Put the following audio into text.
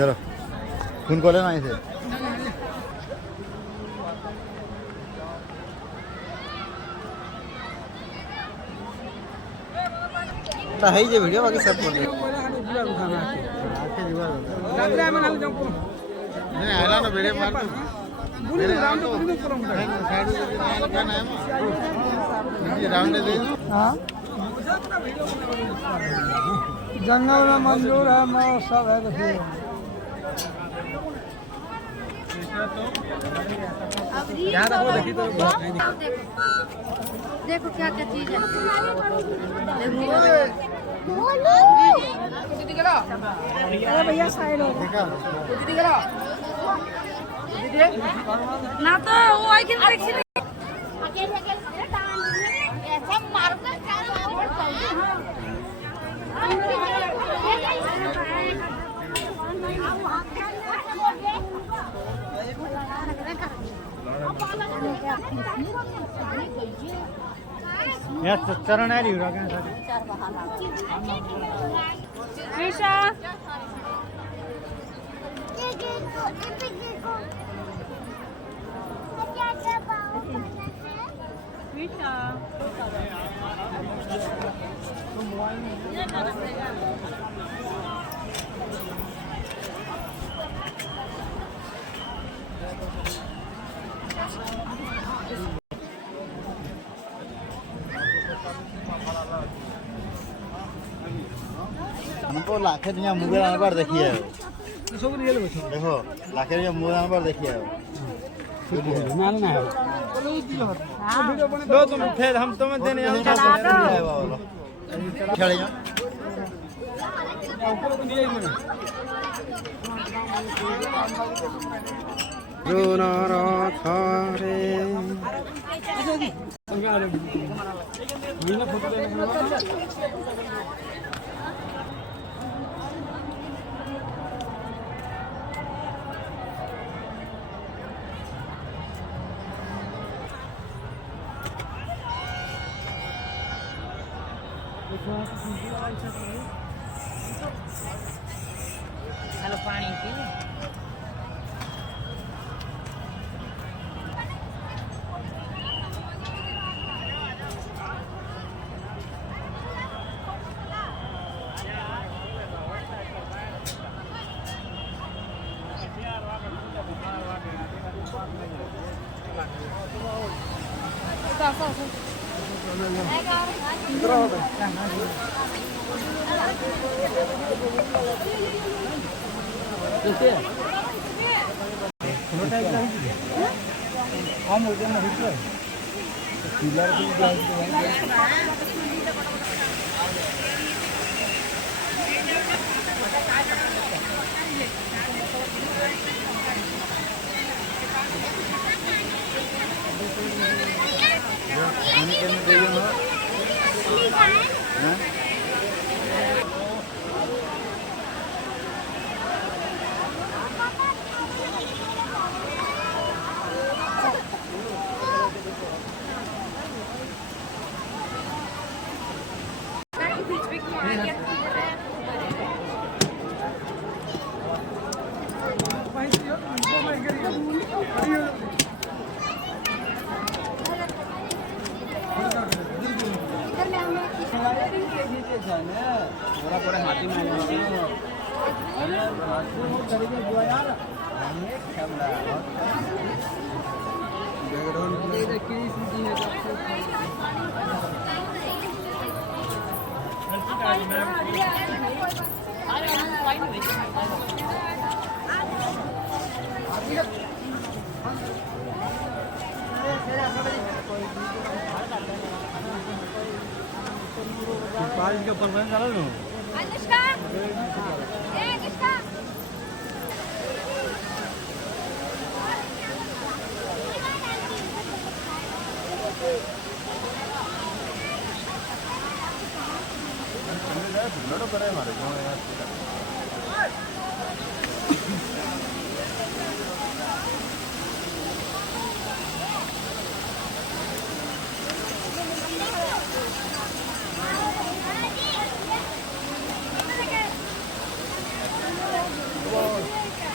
जरा phone call ना इसे है जे वीडियो बाकी सब बोल नहीं आला ना बेरे मार बेरे राउंड राउंड दे हां जंगल में मंजूर है मैं सब है देखिए देखो क्या क्या चीज है अरे भैया साइड हो ना तो वो आई कैन अकेले अकेले ऐसा मारकर यार चरण है रिवा के ईशा हमको लाखे दिया मुगल आने पर देखिए देखो लाखे दिया मुगल आने पर देखिए मालूम है दो तुम फिर हम तुम्हें देने खेले हेलो पानी की